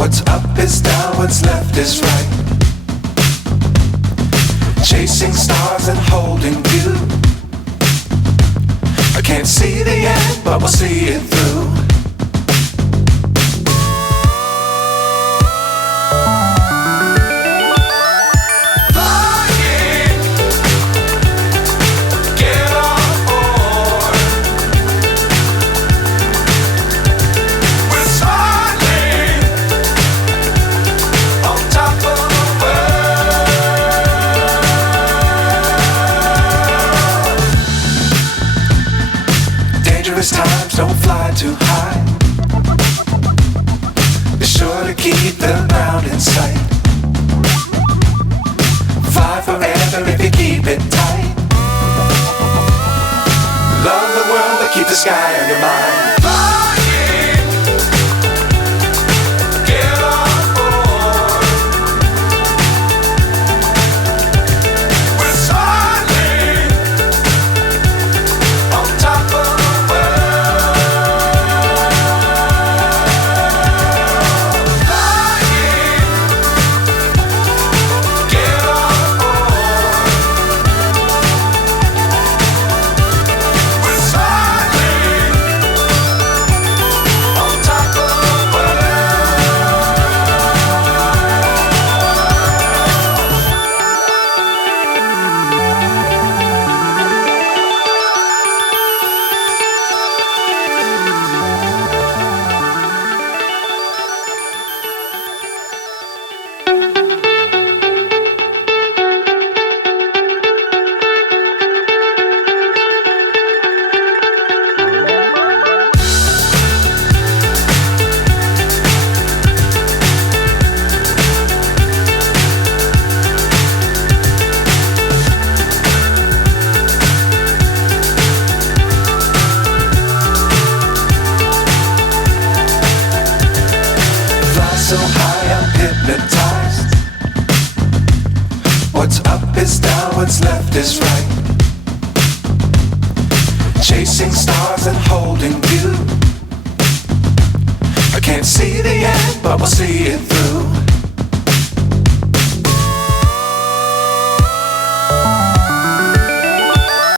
What's up is down, what's left is right. Chasing stars and holding you. I can't see the end, but we'll see it through. Dangerous times, don't fly too high. Be sure to keep the ground in sight. Fly forever if you keep it tight. Love the world, but keep the sky on your mind. So high, I'm hypnotized. What's up is down, what's left is right. Chasing stars and holding you. I can't see the end, but we'll see it through.